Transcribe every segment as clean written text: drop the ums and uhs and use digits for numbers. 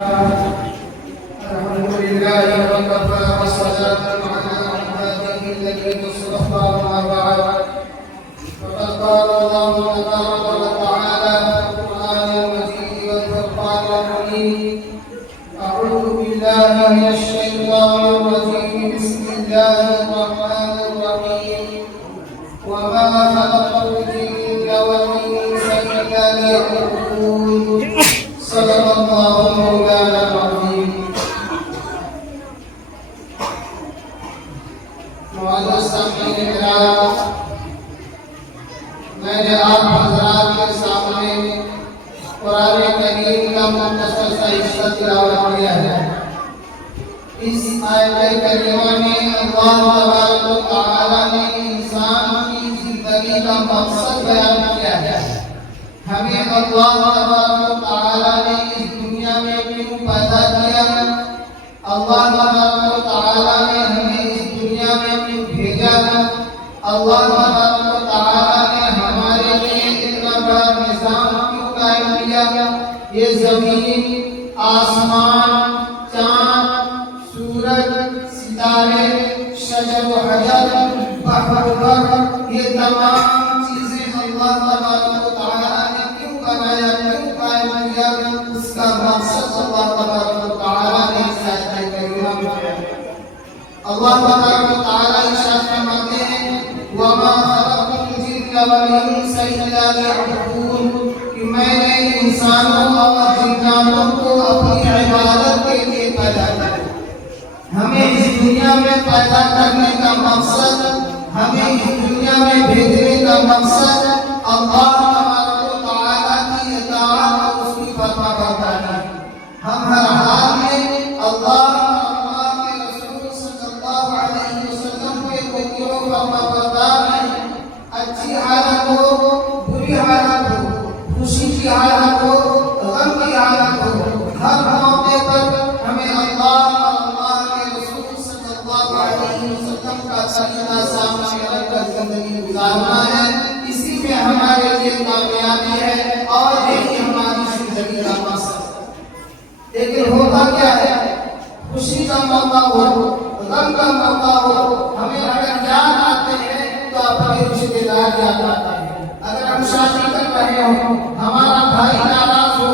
الحمد لله وكفى وسلام على عباده الذين اصطفى ما بعد فقد قال الله تبارك وتعالى في القرآن المجيد والفرقان الحميد أعوذ بالله من الشيطان الرجيم بسم الله الرحمن الرحيم وما خلقت الجن والإنس إلا ليعبدون صدق الله مولانا العظيم. معزز سامعین کرام، میں نے آپ حضرات کے سامنے قرآن کریم کا مختصر سا حصہ تلاوت کیا ہے۔ اس آیت کریمہ میں اللہ تبارک و تعالی نے انسان کی زندگی کا مقصد بیان کیا ہے۔ ہمیں اللہ تبارک و تعالی نے اس دنیا میں کیوں پیدا کیا، اللہ تبارک و تعالی نے ہمیں اس دنیا میں کیوں بھیجا، اللہ تبارک و تعالی نے ہمارے لیے اتنا بڑا نظام کیوں قائم کیا۔ یہ زمین، آسمان، چاند، سورج، ستارے، شجر و حجر، بحر و بر، یہ تمام چیزیں اللہ تبارک و تعالی نے کیوں بنایا، کیوں قائم کیا، اس کا مقصد اللہ تبارک و تعالی نے اس آیت کریمہ میں بیان کیا۔ اللہ تبارک و تعالی ارشاد فرماتے ہیں وَمَا خَلَقْتُ الْجِنَّ وَالْإِنسَ إِلَّا لِيَعْبُدُونَ، کہ میں نے انسانوں اور جناتوں کو اپنی عبادت کے لیے پیدا کیا۔ ہمیں اس دنیا میں پیدا کرنے کا مقصد، ہمیں اس دنیا میں بھیجنے کا مقصد اللہ تبارک و تعالی کی اطاعت اور اس کی فرما برداری۔ ہم ہر حال میں اللہ کے رسول صلی اللہ علیہ وسلم کے طریقوں فرما بردار ہیں۔ اچھی حالت ہو، بری حالت ہو، خوشی کی حالت ہو، غم کی حالت ہو، ہر موقع پر ہمیں اللہ کے رسول صلی اللہ علیہ وسلم کا طریقہ سامنے رکھ کر زندگی گزارنا ہے۔ اسی میں ہمارے لیے کامیابی ہے اور یہی ہماری زندگی کا مقصد ہے۔ لیکن ہوتا کیا ہے، خوشی کا موقع ہو، غم کا موقع ہو، ہمیں اگر یاد آتے ہیں تو اپنے رشتے دار یاد آتے ہیں۔ اگر ہم شادی کر رہے ہوں، ہمارا بھائی ناراض ہو،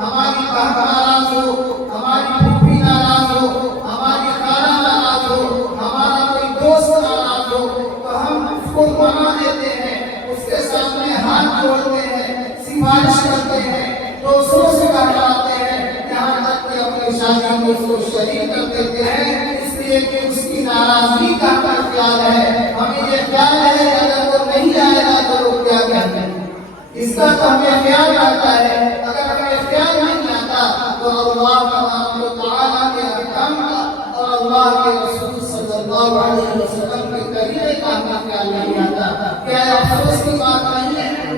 ہماری بہن ناراض ہو، ہماری پھوپھی ناراض ہو، ہماری خالہ ناراض ہو، ہمارا کوئی دوست ناراض ہو، تو ہم اس کو منا دیتے ہیں، اس کے سامنے ہاتھ جوڑتے ہیں، سفارش کرتے ہیں، دوستوں سے کہلاتے ہیں، یہاں تک کہ اپنے شادی میں اس کو شریک کر دیتے ہیں، اس لیے کہ اس کی ناراضگی کا خیال ہے۔ ہمیں یہ خیال ہے کہ اگر وہ نہیں آئے گا تو لوگ کیا کہتے ہیں، اس کا تو ہمیں خیال آتا ہے۔ اگر ہمیں خیال نہیں آتا تو اللہ تبارک و تعالی کے احکام کا اور اللہ کے رسول صلی اللہ علیہ وسلم کے طریقے کا ہمیں خیال نہیں آتا۔ کیا افسوس کی بات نہیں ہے،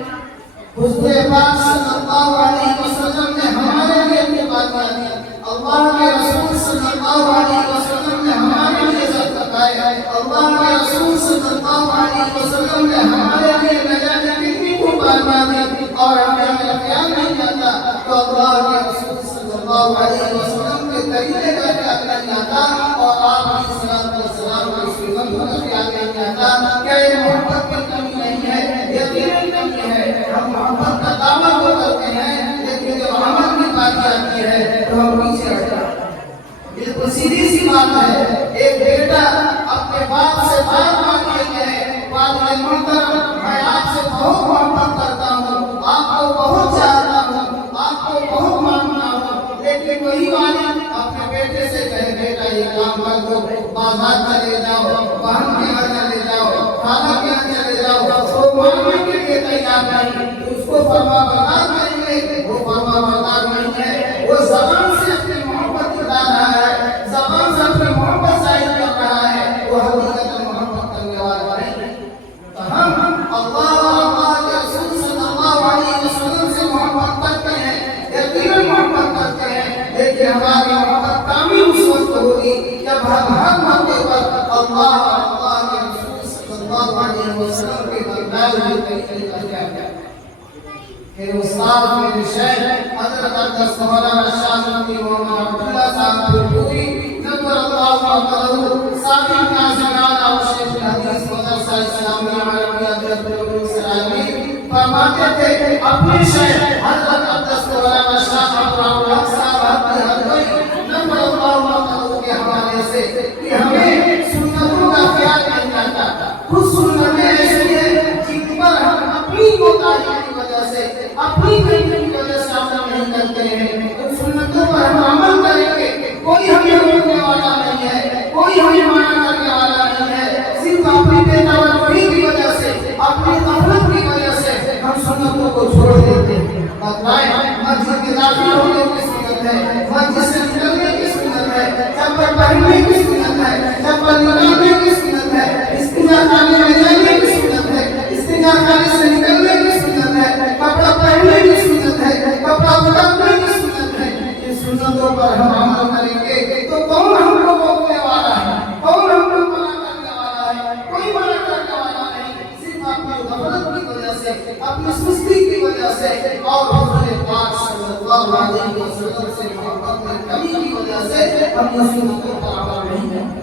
حضور پاک صلی اللہ علیہ وسلم نے ہمارے لیے یہ بات کی، اللہ کے رسول صلی اللہ علیہ وسلم نے ہمارے لیے سب بتایا، اللہ کے رسول صلی اللہ علیہ وسلم نے ہمارے لیے نجات کتنی قربانیاں دی، اور ہمیں اگر خیال نہیں آتا تو اللہ کے رسول صلی اللہ علیہ وسلم کے طریقے کا خیال نہیں آتا، اور آپ علیہ السلام کے سنت کا خیال نہیں آتا۔ کیا یہ محبت کی کمی نہیں ہے؟ یقیناً کمی ہے۔ ہم محبت کا دعویٰ وہ کرتے ہیں، لیکن جب عمل کی بات آتی ہے تو ہم پیچھے ہٹ جاتے ہیں۔ بالکل سیدھی سی بات ہے، ایک بیٹا اپنے باپ سے بار بار کہتے ہیں والد محترم میں آپ سے بہت محبت کرتا ہوں، آپ کو بہت چاہتا ہوں، آپ کو بہت مانتا ہوں، لیکن وہی والد اپنے بیٹے سے کہے بیٹا یہ کام کر دو، بازار چلے جاؤ، بہن کے گھر چلے جاؤ، خالہ کے گھر چلے جاؤ، وہ ماننے کے لیے تیار نہیں، اس کو فرما بردار کریں گے، وہ فرما بردار نہیں ہے، وہ زبان سے اپنی محبت جتا رہا ہے، زبان سے اپنی محبت ظاہر کر رہا ہے، وہ حقیقت محبت کرنے والا نہیں ہے۔ تو ہم اللہ کے رسول صلی اللہ علیہ وسلم سے محبت کرتے ہیں، یقیناً محبت کرتے ہیں، لیکن ہماری محبت کامل اس وقت ہوگی جب ہم ہر موقع پر اللہ کے رسول صلی اللہ علیہ وسلم کے بتائے ہوئے طریقے کا خیال کریں۔ میرے استاد، میرے شیخ حضرت مولانا شاہ وقدر صاحب نازلان اور شیخ الحدیث مدرسہ اسلامیہ عربیہ عبدالعلوم سرائی فرماتے تھے اپنے شیخ حضرت اقدس مولانا شاہ عبدالحق صاحب کی حضرت نمبر اللہ وقدر کے حوالے سے کہ ہمیں سنتوں کا خیال نہیں آتا. کچھ سنتیں ایسی ہیں جن پر ہم اپنی کوتاہی کی وجہ سے اپنی غلطی کی وجہ سے عمل نہیں کرتے ہیں. ان سنتوں پر ہم عمل کریں گے کوئی ہمیں روکنے والا نہیں ہے, کوئی ہمیں منع کرنے والا نہیں ہے. صرف اپنی بے توجہی کی وجہ سے, اپنی غفلت کی وجہ سے ہم سنتوں کو چھوڑ دیتے ہیں. بتائیں مسجد کے داخل ہونے کی سنت ہے, مسجد سے نکلنے کی سنت ہے, چپل پہننے کی سنت ہے, چپل نکالنے کی سنت ہے, استنجا خانے میں جانے کی سنت ہے, استنجا خانے سے نکلنے کی سنت ہے, کپڑا پہننے کی سنت ہے, کپڑا اتارنے کی سنت ہے. ان سنتوں پر ہم عمل کریں گے تو کون ہم کو روکنے والا ہے, کون ہم کو منع کرنے والا ہے؟ کوئی منع کرنے والا نہیں. صرف اپنی غفلت کی وجہ سے, اپنی سستی کی وجہ سے اور حضور پاک صلی اللہ علیہ وسلم سے محبت میں کمی کی وجہ سے ہم ان سنتوں پر عمل نہیں کرتے.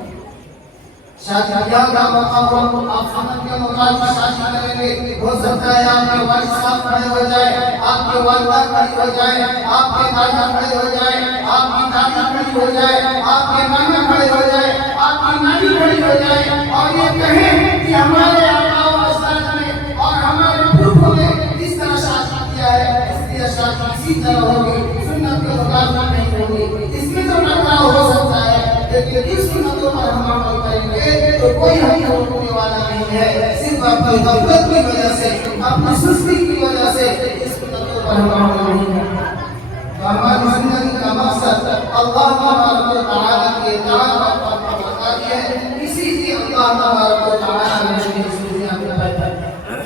شادیاں کا مقام آپ سنت کے مطابق شادی کریں گے. ہو سکتا ہے آپ کے والد صاحب کھڑے ہو جائے, آپ کے والدہ کھڑی ہو جائے, آپ کے دادا کھڑے ہو جائے, آپ کی دادی کھڑی ہو جائے, آپ کے نانا کھڑے ہو جائے, آپ کی نانی کھڑی ہو جائے اور یہ کہیں کہ ہمارے آباء و اجداد نے اور ہمارے پرکھوں نے اس طرح شادی کیا ہے, اس لیے شادی اسی طرح ہوگی, سنت کے مطابق نہیں ہوگی. اس میں تو ٹکراؤ ہو سکتا ہے, لیکن اس سنتوں پر ہم عمل کریں گے تو کوئی ہمیں روکنے والا نہیں ہے. صرف اپنی غفلت کی وجہ سے, اپنی سستی کی وجہ سے اس سنتوں پر ہم عمل نہیں کرتے. ہماری زندگی کا مقصد اللہ تبارک و تعالیٰ کی اطاعت اور فرمانبرداری ہے. اسی لیے اللہ تبارک و تعالیٰ نے ہمیں اس دنیا میں پیدا کیا.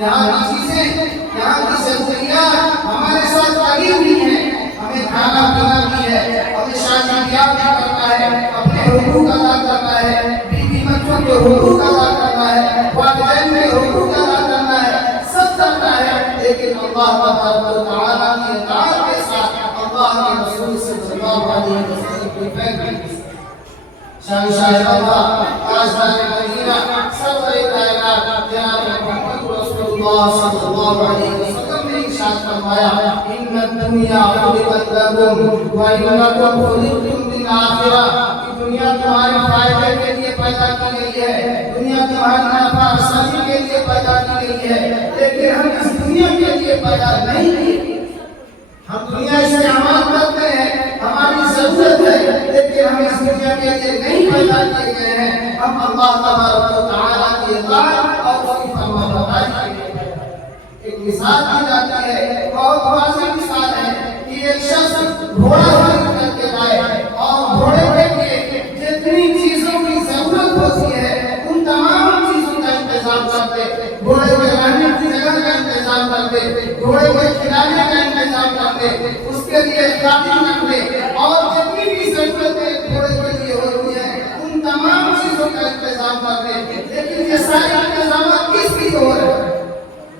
یہاں کی چیزیں, یہاں کی سہولیات ہمارے ساتھ لگی ہوئی ہیں. ہمیں کھانا پینا بھی ہے, ہمیں شادی بیاہ بھی کرنا ہے, اپنے حقوق ادا کرنا ہے, بیوی بچوں کے حقوق ادا کرنا ہے, والدین کے حقوق ادا کرنا ہے, سب کرنا ہے. لیکن اللہ تبارک و تعالیٰ کی اطاعت کے ساتھ اللہ کے رسول صلی اللہ علیہ وسلم کی پیروی. شاہ اللہ تاجدار مدینہ سرور کائنات جناب محمد رسول اللہ صلی اللہ علیہ وسلم نے ارشاد فرمایا ان الدنیا خلقت لکم وانکم خلقتم للآخرہ. دنیا تمہارے فائدے کے لیے پیدا کی گئی ہے, دنیا تمہاری نفع آسانی کے لیے پیدا کی گئی ہے, لیکن ہم اس دنیا کے لیے پیدا نہیں کی. ہم دنیا استعمال کرتے ہیں, ہماری ضرورت ہے, لیکن ہم اس دنیا کے لیے نہیں پیدا کیے گئے ہیں. ہم اللہ تبارک و تعالیٰ کی اطاعت اور اس کی فرمانبرداری کے لیے پیدا ہیں. ایک مثال دی جاتی ہے, بہت واضح مثال ہے کہ ایک شخص گھوڑا خرید کر کے لائے اور گھوڑے کے لیے جتنی چیزوں کی ضرورت ہوتی ہے ان تمام چیزوں کا انتظام کرتے, گھوڑے کے رہنے کی جگہ کا انتظام کرتے, گھوڑے کے کھلانے کا انتظام کرتے, اس کے لیے قابل رکھتے اور جتنی بھی ضرورتیں گھوڑے کے لیے ہوتی ہیں ان تمام چیزوں کا انتظام کرتے. لیکن یہ سارے انتظامات کس لیے ہو رہے ہیں؟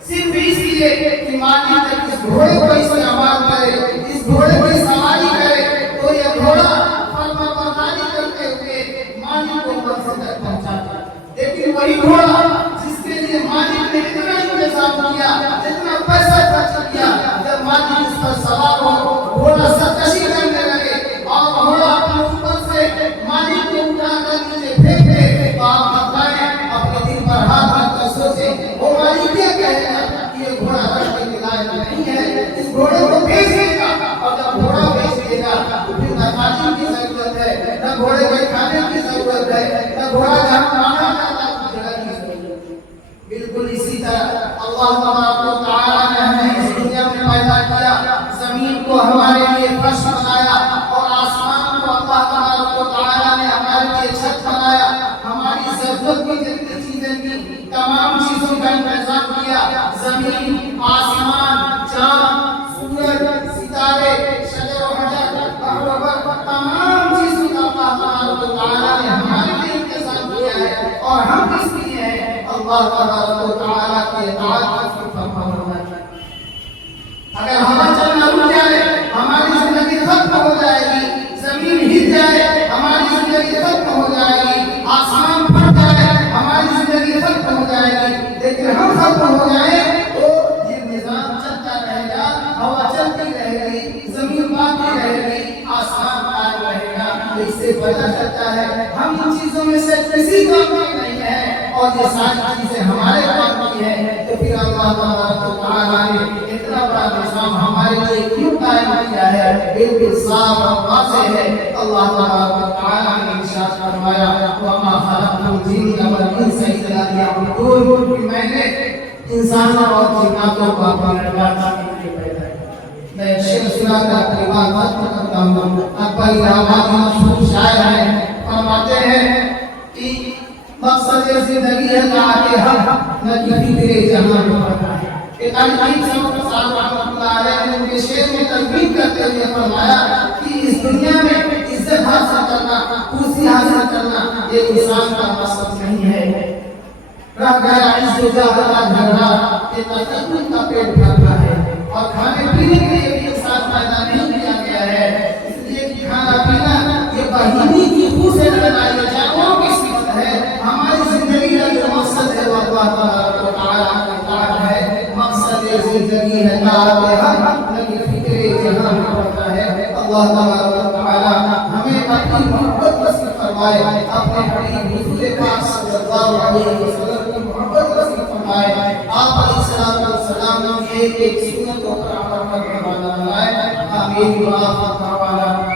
صرف اس لیے کہ مالک جب اس گھوڑے کو استعمال کرے, اس گھوڑے کی سواری کرے تو یہ گھوڑا فرمانبرداری کرتے ہوئے مالک کو منزل تک پہنچاتا. لیکن وہی گھوڑا جس کے لیے مالک نے اتنا انتظام کیا, اتنا پیسہ خرچ کیا, جب مالک اس پر سوار ہو گھوڑا سرکشی کرنے لگے اور گھوڑا اپنے اوپر سے مالک کو اٹھا کر نیچے پھینک دے, تو آپ بتائیں اپنے دل پر ہاتھ رکھ کر سوچیں وہ مالک کیا کہے گا کہ یہ گھوڑا رکھنے کے لائق نہیں ہے, اس گھوڑے کو بیچ دے گا. اور جب گھوڑا بیچ دے گا تو پھر نہ تعلیم کی ضرورت ہے, نہ گھوڑے کے کھانے کی ضرورت ہے, نہ گھوڑا جہاں کھانا کھاتا ہے جگہ کی ضرورت ہے. بالکل اسی طرح اللہ تبارک و تعالیٰ نے ہمیں اس دنیا میں پیدا کیا, زمین کو ہمارے لیے فرش بنایا اور آسمان کو اللہ تبارک و تعالیٰ نے ہمارے لیے چھت بنایا. ہماری ضرورت کی جتنی چیزیں تھیں تمام چیزوں کا انتظام کیا. زمین, آسمان, چاند, سورج, ستارے, شجر و حجر, بحر و بر, تمام چیزوں کا اللہ تبارک و تعالیٰ نے ہمارے لیے انتظام کیا ہے. اور ہم کس لیے ہیں؟ اللہ تبارک و تعالیٰ کی اطاعت اور اس کی فرمانبرداری. اگر ہوا چلنا رک جائے ہماری زندگی ختم ہو جائے گی, زمین ہل جائے ہماری باقی رہے گی، آسمان قائم رہے گا۔ اس سے پتہ چلتا ہے ہم ان چیزوں میں سے کسی کام کی نہیں ہے اور یہ ساری چیزیں ہمارے کام کی ہے، تو پھر اللہ تبارک و تعالیٰ نے اتنا بڑا نظام ہمارے لیے کیوں قائم کیا ہے؟ بالکل صاف اور واضح ہے۔ اللہ تبارک و تعالیٰ نے ارشاد فرمایا وَمَا خَلَقْتُ الْجِنَّ وَالْإِنسَ إِلَّا لِيَعْبُدُونِ، کہ میں نے انسانوں اور جناتوں کو اپنی عبادت کے لیے پیدا کیا۔ میں شیخ سنا کا کلمات ختم کرتا ہوں۔ اکبر الہی مشہور شاعر ہیں، فرماتے ہیں کہ مقصد زندگی ہے کہ ہم نہ کسی تیرے جہاں میں پڑھنا ہے۔ ایک عالم صاحب رحمۃ اللہ علیہ نے ان کے شعر میں تنقید کرتے ہوئے فرمایا کہ اس دنیا میں عزت حاصل کرنا، کرسی حاصل کرنا یہ انسان کا مقصد نہیں ہے۔ رہ گیا عز و جاہ کا جھگڑا، یہ تکبر کا پیٹ بھرنا ہے، اور کھانے پینے کے لیے بھی انسان پیدا نہیں کیا گیا ہے، اس لیے کہ کھانا پینا یہ بہیمی کی خو سے لگائی جانوروں کی صفت ہے۔ ہماری زندگی کا جو مقصد ہے وہ اللہ تبارک و تعالیٰ کی اطاعت ہے۔ مقصد زندگی ہے اطاعت حق، نہ کہ فکر جہاں میں پڑتا ہے۔ اللہ تبارک و تعالیٰ ہمیں اپنی محبت نصیب فرمائے، اپنے حبیب رسول پاک صلی اللہ علیہ وسلم کی محبت نصیب فرمائے، آپ علیہ السلام کی ایک سنت کو پر عمل کرنے والا بنائے۔ آمین و آخر دعوانا